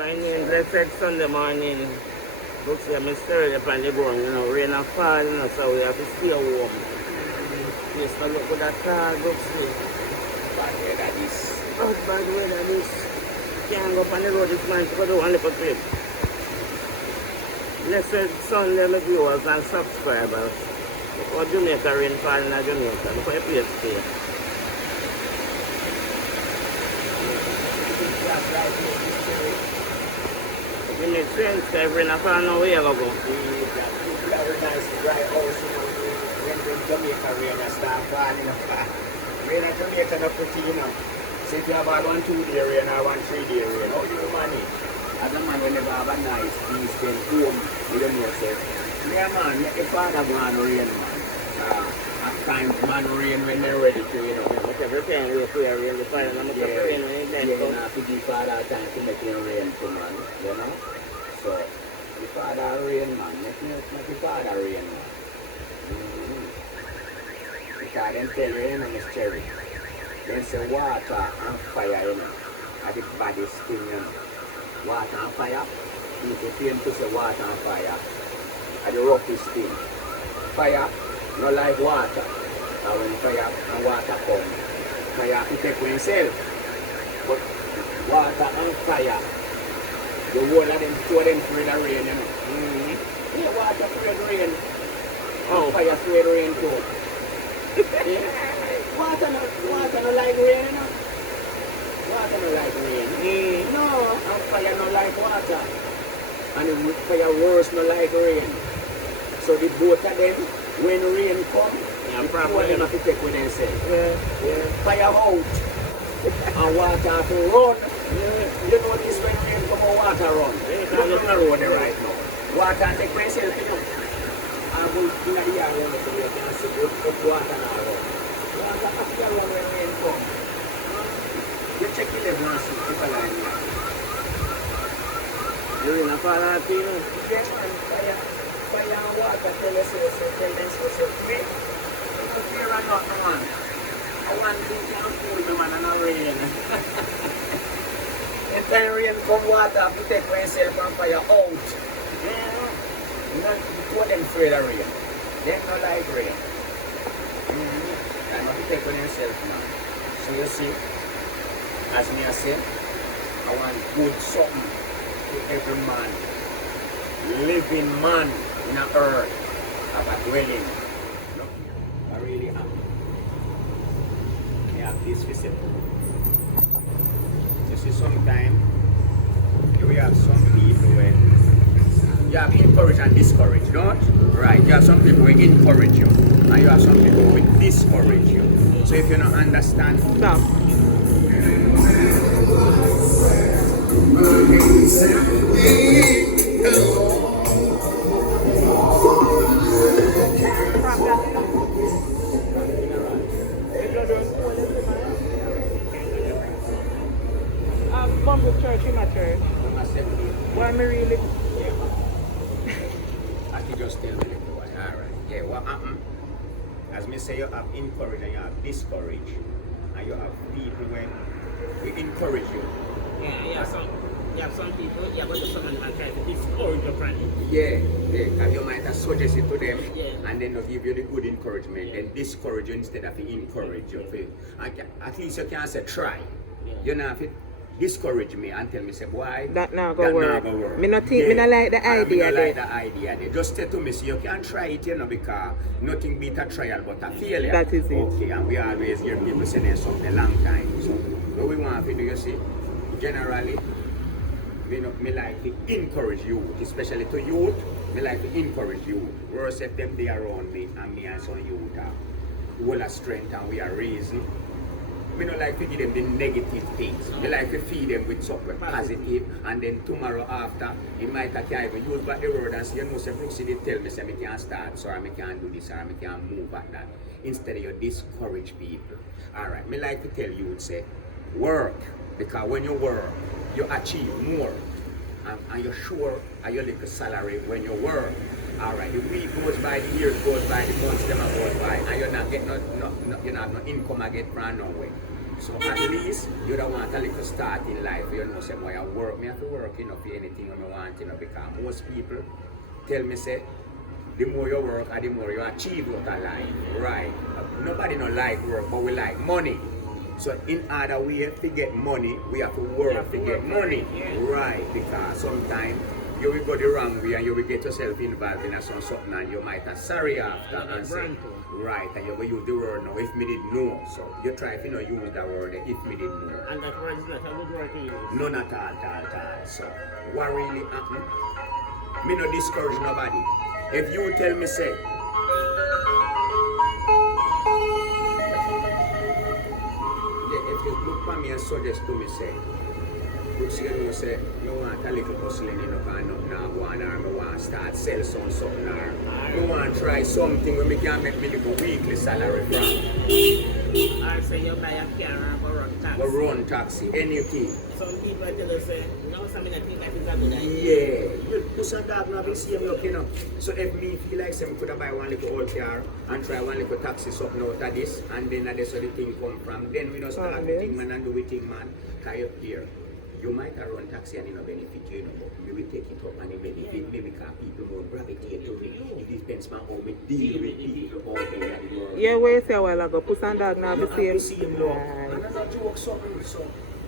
Morning, blessed Sunday morning. Looks like I'm stirring up on the ground, rain and fall, so we have to stay warm. Yes, now look at that car, looks like. Bad weather this. Oh, bad weather this. Can't go up on the road this man to go to one little trip. Blessed Sunday, my viewers and subscribers. Look how Jamaica rain falling in Jamaica. Look how the place stay. It makes sense, every night I know where I go. People have a nice dry house, when Jamaica rain start falling. Rain in Jamaica not pretty, So if you have a 1-2 day rain or 1-3 day rain, how do you manage? As a man, when you have a nice decent home, you don't know, say, yeah man, let the father go on rain, man. At times, man rain when they're ready to, But everything we pray rain, the fire, I'm going to rain when it's you have to give father time to make it rain too, man, So, the father rain, man, make the father rain, man. Because them tell you, Miss Cherry, they say water and fire, are the baddest thing, Water and fire, people claim to say water and fire are the roughest thing. Fire, not like water. And when fire and water come, fire to take with itself. But water and fire, the whole of them, two of them afraid of rain, Yeah, water afraid of rain. And fire afraid of rain too. Water no like rain, Water no like rain. No, and fire no like water. And the fire worse no like rain. So the both of them, when rain come, probably them have to take with themselves. Fire out and water to run. You know this when rain come and water run. Look on the road right now. Water take myself, I go in the yard so you can see the water now run. Water after run when rain come. You check the level and see people like that. You in a fall out, Yes man, fire and water tell us so quick. Don't fear or nothing, man. I want to can fool me, man, and a rain. And then rain come water, protect myself from fire out. Two of them afraid of rain. They don't like rain. And not protect yourself, man. So you see, as me I say, I want good something to every man. Living man in the earth have a dwelling. I really am. I have this visit. You see, sometimes we have some people where you have encourage and discourage, don't? Right, you have some people who encourage you, and you have some people who discourage you. So if you don't understand, stop. Mumble church in my church. Why me really? I think just tell me the why. Alright. Yeah, what happened? As me say, you have encouraged and you have discouraged. And you have people when we encourage you. Yeah, you have some people, you have got someone that try to discourage your friend. Yeah, because you might have suggested to them, Yeah. and then they'll give you the good encouragement, then discourage you instead of encourage you. At least you can say try. You know, if it discourage me and tell me, say, why? That now go work. Me not think, me not like the idea. Me not like the idea. They just tell to me, say, you can try it, because nothing beat a trial but a failure. That is it. Okay, and we always hear people saying something a long time. So, what we want to do, you see, generally, me like to encourage you, especially to youth. Me like to encourage you. Worse if them they around me and me and some youth are full of strength and we are raising. Me don't like to give them the negative things. Me like to feed them with something positive, and then tomorrow after, it might can't even use back the word and say, you know, say Brooksy did tell me say me can't start, so I can't do this, or I can't move at that. Instead of you discourage people. Alright, me like to tell you, say, work, because when you work, you achieve more. And you're sure of your little salary when you work. Alright, the week goes by, the year goes by, the months them goes by, and you're not getting no income I get from nowhere. So at least you don't want a little start in life. You know, say, boy, I work, me have to work, you know, for anything I want, you know, because most people tell me, say, the more you work and the more you achieve what I like. Right. Nobody don't like work, but we like money. So in other way to get money, we have to work to get money. Right, because sometimes you will go the wrong way and you will get yourself involved in something and you might have sorry after and say, right, and you will use the word now, if me did know. So you try if you know use that word, if me did know. And that word is not a good word to use. None at all. So what really happened? Me no discourage nobody. If you tell me say, if you look for me and suggest to me say, good see you say, you want a little hustling, you know, because now one or I want to start sell something or I want to try something where I can make me little weekly salary from. Or say you buy a car and go run taxi. Go run taxi, anything. Some people tell us, say, you know, something I think that is a good idea. Yeah, you do some dog now be same look, you know. So if me feel like some could have buy one little old car and try one little taxi something out of this and then that's where the thing come from. Then we don't start the thing man and do the thing man. Cause up here. You might have run taxi and it no benefit you, know, but we will take it up and it benefit me because people will gravitate to it. It depends on how we deal with people out there in the world. Yeah, where you say a while ago, Puss and Dog now the same. Look. And that's a joke something, so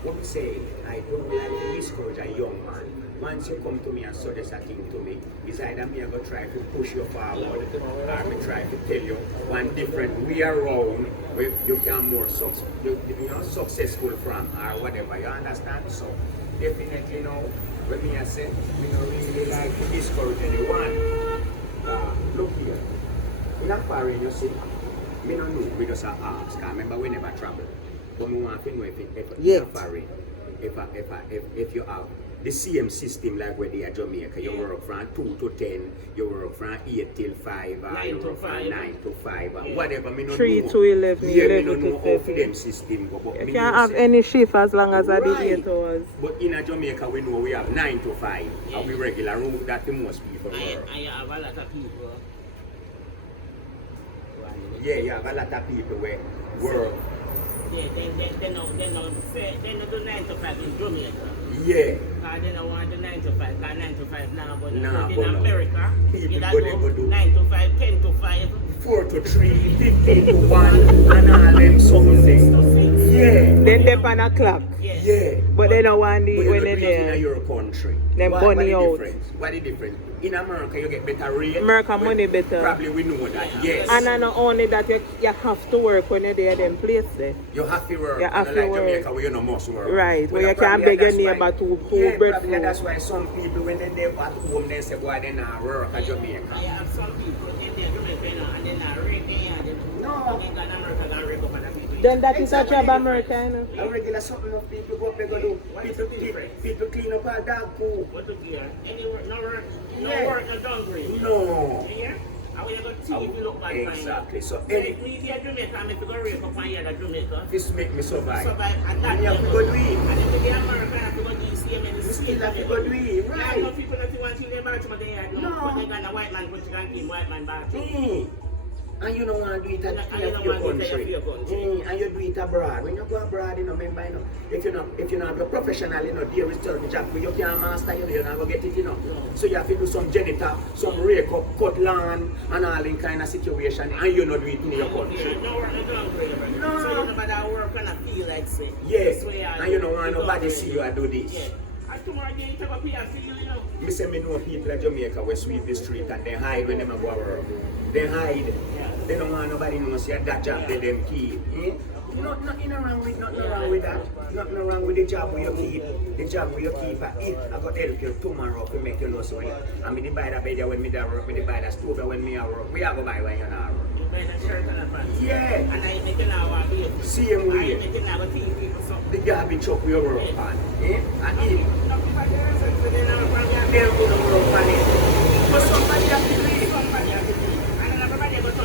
what we say, I don't like to discourage a young man. Once you come to me and suggest a thing to me, it's either me I go try to push you forward or me try to tell you one different way around where you can more successful from or whatever, you understand? So definitely now, when me I say, we don't really like to discourage anyone. Look here, in a foreign you see, me don't know, we just ask, because remember we never travel. But we want to know if in a foreign, if you have the same system like where they are Jamaica, you work from 2 to 10, you work from 8 till 5, or you work from 9 to 5, or whatever. Me not 3 know. to 11, Yeah, 11 me to don't know how 7. them system go. But You me can't know have say, any shift as long as I did right. 8 hours. But in a Jamaica, we know we have 9 to 5, and we regular route that the most people work. And you have a lot of people. Yeah, you have a lot of people where work. Yeah, they don't do 9 to 5 in Jamaica. Yeah. They don't want the 9 to 5, because 9 to 5 now, but Nah, in but no. America, People you go do 9 to 5, 10 to 5. 4 to 3, 15 to 1, and all them something. Yeah. Then they on a clock. Yes. Yeah. But they don't want the But when you they're don't do it there. in your country. Them What money the out. difference? What the difference? In America, you get better rate. America but money better. Probably we know that, yes. And not only that, you have to work when you're there, them place there. You have to work. You have and to like work. Jamaica, where you no must work. Right, But where you probably can't beg your that's why- neighbor to yeah, bread probably food. that's why some people, when they're at home, they say, boy, they not work at Jamaica. I have some people in there Jamaica now, and they're not raping, and they No. think that America don't rape up other people. Then that is a Exactly. job America, you know. A regular something of people go up there go do. What is People, the difference? people clean up our dog poo. What to gear? Any work, no work, Yeah. no work, no downgrade. No. Yeah? And when you go tea, if you look back Exactly. So So any if me here Jamaica, I'm to go rape up on here at Jamaica. this make me survive. Survive and that And you have to level. go do it. And then with the American, I have to go do the same and the You same. still have to go do it, Yeah, no right? people that want to live back to the yard. No. But they got a white man, but you can't keep white man back. And you don't want to do it at And you don't your want to do it country. at your country. And you do it abroad. When you go abroad, you know, remember, you know, if you not a professional, you know, there is certain job where you can't master, you're not going to get it, you know. So you have to do some janitor, some rake up, cut lawn, and all in kind of situation, and you not do it in your country. No work, no downgrade. No. So you know about that work and I feel like say. Yes, this way I and you don't do, want you nobody downgrade. see you do this. Yeah. And tomorrow you take up here, see you know. Me say me know people in Jamaica will sweep the street and they hide when they go work. They hide. Yeah. They don't want nobody know see that job they them keep. Eh? Nothing wrong with that. Nothing wrong with the job where you keep. The job where you keep at it. I got help you tomorrow to make you know so I mean the buy that bed when me there work, me buy that stove when me at work. We are go buy when you not work. You buy that shirt and a pants. Yeah. And I make it now walk here. Same I way. make it now teach people something. The garbage truck we work on. Eh? And it. Nobody else is sitting down from there. They're going to work on it. But somebody have to do it. Somebody has to do it. And then everybody go to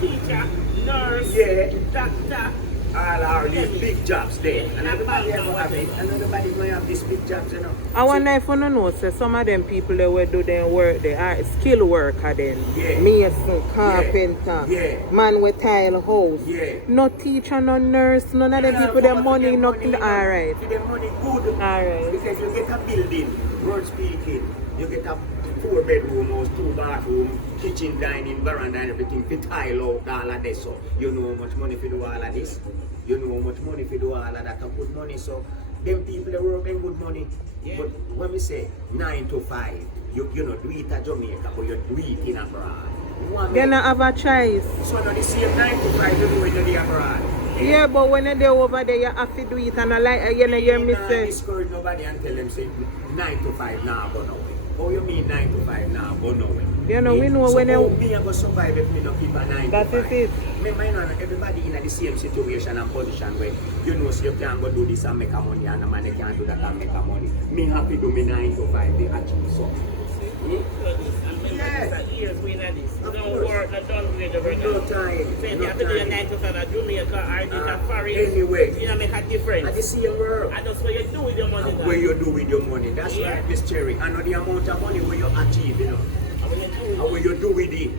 teacher, nurse, Yeah. doctor, all are these big jobs there. And everybody going to have it. And everybody going to have these big jobs, you know. I wonder if you know, say some of them people that will do their work, they are skilled worker then. Yeah. Mason, carpenter, Yeah. man with tile house. Yeah. No teacher, no nurse, none of them people their money, nothing. Alright. For their money good. Alright. Because you get a building, road speaking, you get a 4-bedroom house, 2-bathroom, kitchen, dining, veranda and everything, fit tile out, all of this. So you know how much money for do all of this. You know how much money for do all of that, a good money. So them people they work in good money. Yeah. But when we say 9 to 5, you know do it at Jamaica, but you do it in abroad. They not have a choice. So now the same 9 to 5 you do when you're abroad. Yeah, but when they're over there, you have to do it and I like, you know, you Me miss not it. discourage nobody and tell them say 9 to 5 now go nowhere. Oh, you mean 9 to 5 now go nowhere? You know, we know so when how they... me I go survive if me not keep a 9 That to 5? is it. Me mind on everybody in the same situation and position where you know so you can't go do this and make a money and the man can't do that and make a money. Me happy do me 9 to 5 they achieve something. Yes. Years we know this. Of Don't course. work, don't do it. No time. Say No you have to do your time. 9 to 5 at Jamaica or in Paris. Anyway. You know, make a At the difference. same world. And that's what you do with your money. And where you do with your money. That's Yeah. right, Miss Cherry. I know the amount of money where you achieve, you know. And when you do And what you do with it,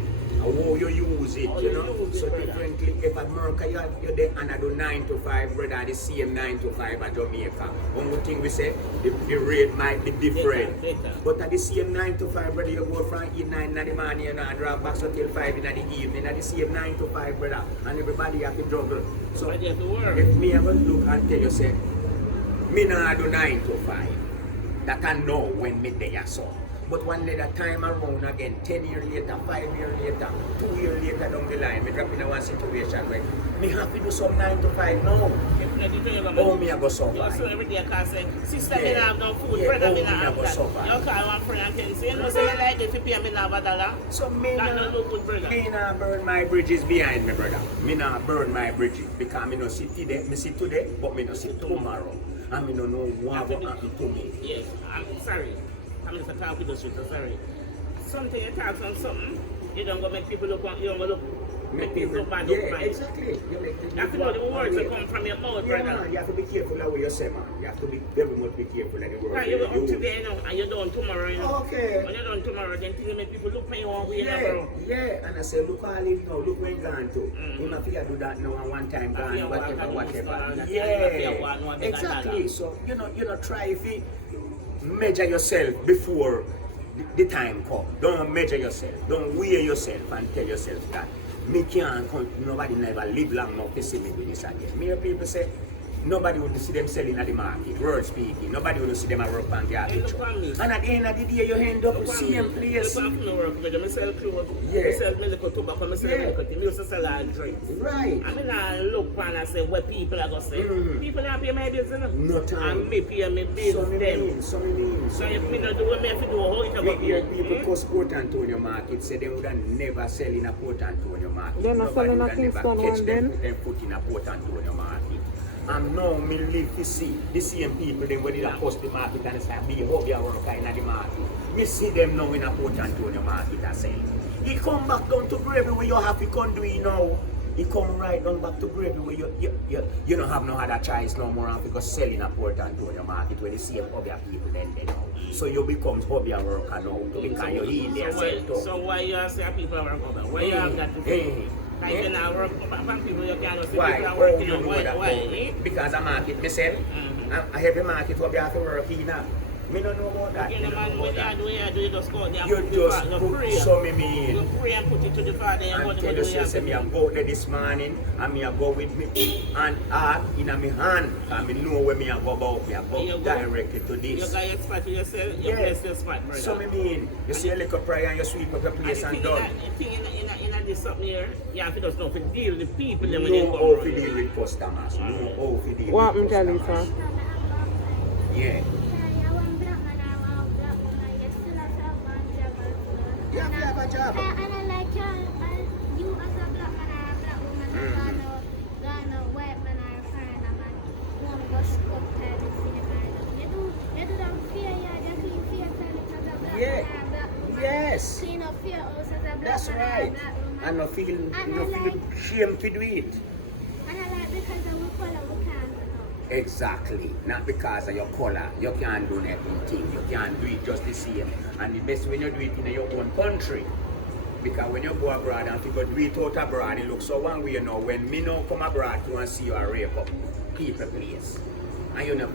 and how you use it, How you you know. use it, So brother. differently, if at America you're there and I do 9 to 5, brother, the same 9 to 5 at Jamaica. One thing we say, the rate might be different. Better. But at the same 9 to 5, brother, you go from 8, 9 in the morning and drive back until 5 in the evening. At the same 9 to 5, brother, and everybody have to juggle. So But you have to work. if me ever look and tell you, say, me not do 9 to 5, that I know when me there so. But one later time around again, 10 years later, 5 years later, 2 years later down the line, me drop in a one situation where me have to do some 9 to 5 now. If not, you do your Oh, me I go You survive. so every day I can say, sister, me Yeah. not have no food, Yeah, brother, me oh, not me have never that. suffer. You call one friend and tell you, say, you know, say you like it, if you pay me not have a dollar. So me That nah, don't look good, brother. me nah burn my bridges behind me, brother. Me nah burn my bridges because me no see today, me see today, but me no see tomorrow. And me no know what will happen to me. Yes, I'm sorry. I'm just talking with the street, I'm sorry. Something you talk on something, you don't go make people look, you don't go look, make people look bad, look Yeah, bad. exactly. You make You have to know the words that come from your mouth, Yeah, brother. man, you have to be careful of what you say, man. You have to be very much be careful of the words Right, you you're up use. today, you know, and you're done tomorrow, you know. Okay. When you're done tomorrow, then you make people look for you one way, Yeah, bro. yeah, and I say, look all it now, look where you gone to. You must fear do that now and one time I feel gone, what I whatever, do, whatever. I feel what I do, Exactly. So, you know, try if you measure yourself before the time come. Don't measure yourself. Don't weigh yourself and tell yourself that me can't come, nobody never live long enough to see me do this again. Me hear people say, nobody would see them selling at the market, word speaking. Nobody would see them at work on garbage. Look on me. And at the end of the day, you end up same place. Look on me work, brother. I sell clothes, Yeah. I sell medical tobacco, I sell Yeah. medical things, I used to sell all drinks. Right. I mean, I look and I say what people are going to say. Mm. People not pay my bills, you know. No time. And me pay my bills, So me them. mean, so me mean. So if me not do what me have to do, how it You about hear me? people cause Port Antonio market say they would have never sell in a Port Antonio market. They're not selling Nobody a would have Kingston never one catch them, then? put them foot in a Port Antonio market. And now me live to see the same people then when they post the market and say be hobby worker in the market. Me see them now in a Port Antonio market I say. He come back down to Gravy where you have to come do it now. He come right down back to Gravy where you don't have no other choice no more because sell in a Port Antonio market where the same hobby people then they know. So you become hobby worker now because you heal yourself too. So why you say people are working? Why you have that to say? Like you now work from people you can't see Why? people are Oh, working. you know that. Why? Eh? Because I market myself. I have a market where you have to work in now. Me don't know about that. You Me know, don't man, know when about that. you do, you just go out there and You put just the put prayer. so me mean. You pray and put it to the Father and go And to tell the you say me I go there this morning and me I go with me and heart in my hand and me know where me I go about. Me I You go go. directly to You this. got your spot to yourself, you Yeah. bless your spot, brother. So me mean, you see a little prayer and you sweep up the place and done. The thing in this something here, you have to just know to deal with the people then when Know they come how to around. deal with customers. Know how to deal What with happened, customers. Jalisa? Yeah. You have to have a job. Yeah. Yes. That's right. And no feel shame to do it. And I like because I work color we can't do nothing. Exactly. Not because of your color. You can't do anything. You can't do it just the same. And the best when you do it in your own country. Because when you go abroad and you go do it out abroad, it looks so one way now. When me now come abroad to and see you a rape up people place. And you know,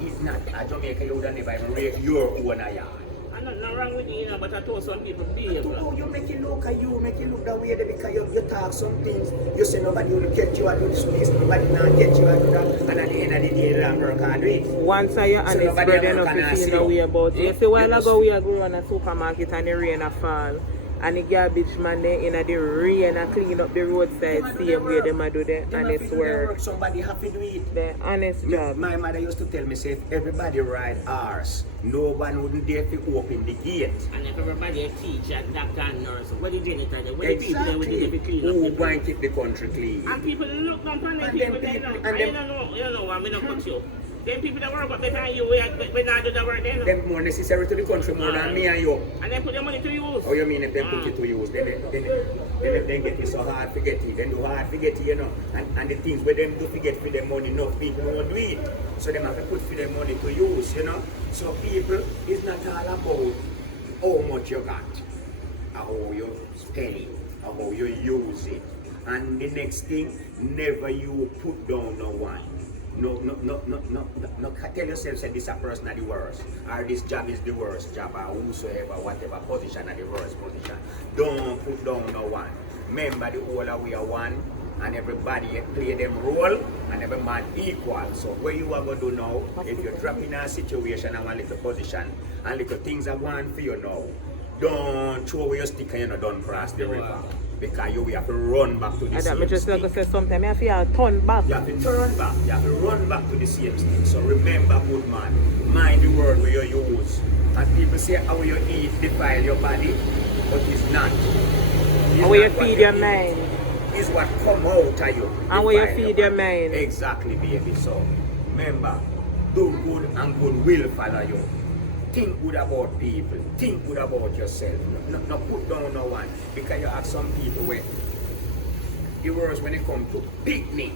it's not a Jamaica, you would have never even rape your own yard. And nothing wrong with you, but I told some people behave. You make it look at you, make it look that way because you talk some things. You say nobody will get you and do this place, nobody not get you and do that. And at the end of the day, the work hard do it. Once I honest, brother, enough to feel no way about you. You see, while ago we are going on a supermarket and the rain a fall. And the garbage man there in the rain and clean up the roadside, same way them a do the honest work. Somebody have to do it. The honest job. My mother used to tell me, say, if everybody ride ours, no one wouldn't dare to open the gate. And if everybody a teacher, doctor and nurse, what the janitor there? What the people there with the clean up? Who going to keep the country clean? And people look down on the people there now. And you don't know, I'm not cut you. Them people that work up better than you, we not do the work then. Them more necessary to the country more than me and you. And then put their money to use. Oh, you mean if they put it to use, then get it so hard to get it, then do hard to get it, you know. And the things where them do to get for their money, enough people won't do it. So them have to put for their money to use, you know. So people, it's not all about how much you got, how you spend it, how you use it. And the next thing, never you put down no one. No, tell yourself that this a person is the worst, or this job is the worst job, or whosoever, whatever position is the worst position. Don't put down no one. Remember the whole of we are one, and everybody play them role, and every man equal. So what you are going to do now, if you drop in a situation and one little position, and little things are going for you now, don't throw away your stick and you don't cross the river. Because you have to run back to the same I just like to say sometimes, I feel turn back. You have to turn back. You have to run back to the same thing. So remember, good man, mind the word where you use. And people say how you eat defile your body, but it's not. And where you feed your mind. It's what come out of you. And where you feed your mind. Exactly, baby. So remember, do good and good will follow you. Think good about people. Think good about yourself. No put down no one. Because you have some people where the worst when it comes to picnic.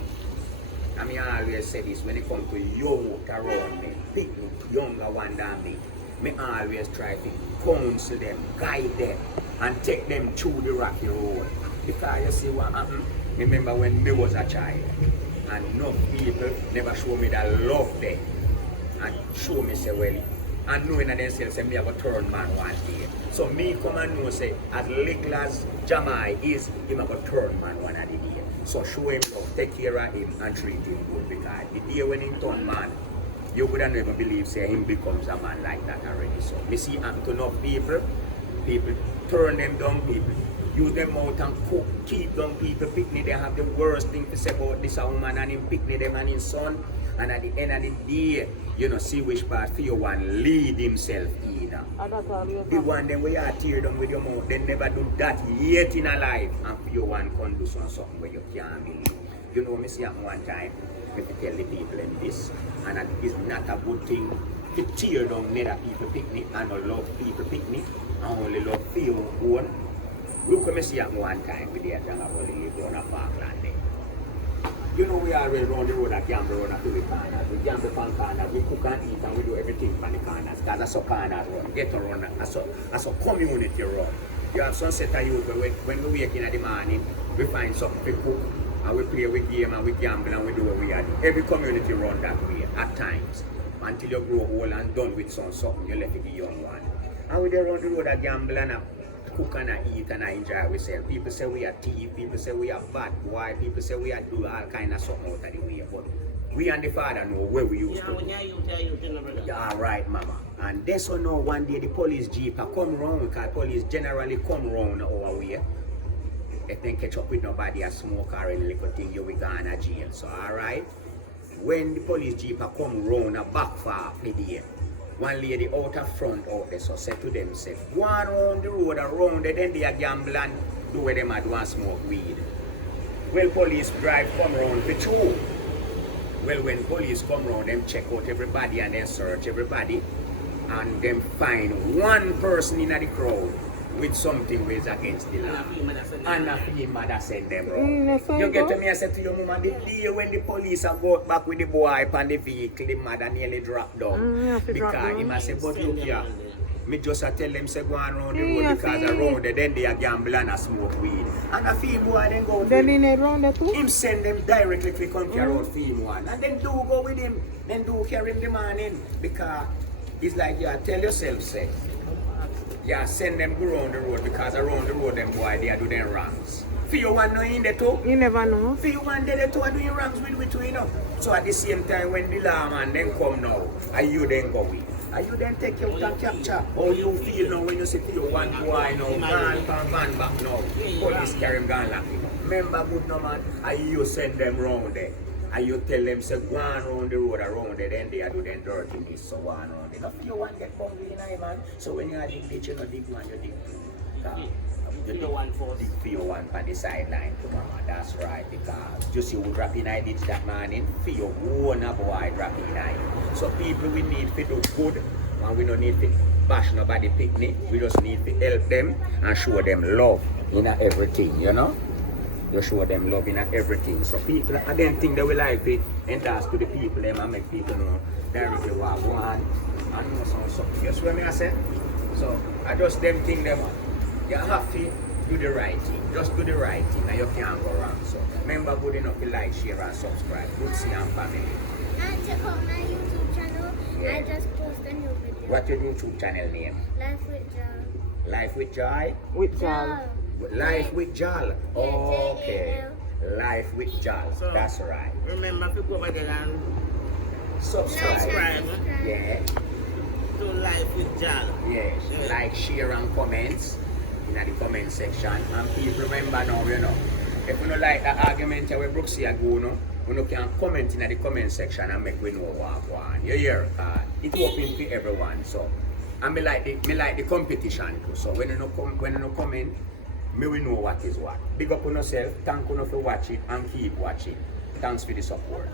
I mean, I always say this when it comes to youth around me, picnic, younger one than me. Me always try to counsel them, guide them, and take them through the rocky road. Because you see what happened? Remember when me was a child, and no people never show me that love there, and show me say, well, and knowing that themselves say me have a turn man one day. So me come and know say as little as Jamai is, him have a turn man one of the day. So show him love, take care of him and treat him good because the day when he turn man, you wouldn't never believe say him becomes a man like that already. So me see happen to enough people turn them down, people use them out and cook, keep down people, picnic, they have the worst thing to say about this woman and him picnic them and his son. And at the end of the day, you know, see which part for you one lead himself in. The one them where you are tear down with your mouth, they never do that yet in a life. And for you one can do something where you can't believe. You know, me see at one time, me tell the people in this, and it is not a good thing to tear down other people picnic and not love people picnic and only love for your own. Look at me see at one time with the young about live down a Parkland there. You know, we always run the road at gamble run at the corners. We gamble from corners, we cook and eat and we do everything from the corners. Because that's a corners run, get a run, that's a community run. You have some set of youth when we wake in the morning, we find something to cook and we play with game and we gamble and we do what we are doing. Every community run that way at times. Until you grow old and done with something, you left it the young one. And we run the road at gamble and cook and I eat and I enjoy ourselves. People say we are thief, people say we are bad boy, people say we are do all kind of something out of the way. But we and the father know where we used to when you're brother. Yeah, right, mama. And that's so now one day the police jeep come round, because police generally come round our way. If they catch up with nobody a smoke or any little thing, you will go to jail. So alright. When the police jeep come round a back far the day. One lady out of front out there, so said to themselves, go on around the road around there, then they are gamble and do where them do and smoke weed. Well, police drive come around for two. Well, when police come around, them check out everybody and then search everybody. And them find one person in the crowd with something which is against the law. And a female that send them that's wrong. how You it get to go. me, I said to your mama, the day when the police are go back with the boy on the vehicle, the mother nearly dropped down. You have to drop Because he down. must say, but look here, me just a tell them say go on around the Yeah, road because see. around there then they are gamble and a smoke weed. And a fee boy then go Then with in a round too? him send them directly to come carry out theme one. And then do go with him. Then do carry him the morning. Because it's like you tell yourself say. Yeah, send them go around the road because around the road them boy they are doing wrongs. For you one no in there too. You never know. For you one there too are doing wrongs with you know. So at the same time when the lawman then come now, are you then go with? Are you then take your and capture? How you feel now when you see your one boy now, gone from van back now. Police carry him gone lock him. Remember good no man, are you send them round there? And you tell them say go on round the road around there, then they are do them dirtiness, so go on round there. Now you want get hungry in a man. So when you are dig ditch, you know dig one, you dig two. You dig one first. Dig for your one on the sideline to mama. That's right, because just you drop in a ditch that morning, for your own boy drop in a. So people we need to do good, and we don't need to bash nobody picnic. We just need to help them and show them love in everything, you know? You show them love in everything. So people, I don't think they will like it, and that's to the people, them and make people know there is a war one and know something. You see what I say? So I just them think them, you have to do the right thing. Just do the right thing and you can't go wrong. So remember good enough to like, share and subscribe. Good see and family. And check out my YouTube channel. Yeah. I just post a new video. What's your YouTube channel name? Life with Joe. Life with Joy? With Jal. Joe. Life with Jal. Yeah, Okay. J-A-L. Life with Jal. So, That's right. Remember to go over there and Subscribe. subscribe Yeah. to Life with Jal. Yes. Yeah. Like, share and comments in the comment section. And people remember now, you know, if you don't like the argument where Brooksy are going, you can comment in the comment section and make we know what one. You hear? It's open to everyone. So, and me like the competition too. So when you no comment, me we know what is what. Big up on yourself. Thank you for watching and keep watching. Thanks for the support.